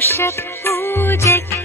षट्पूजके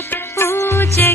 पूजय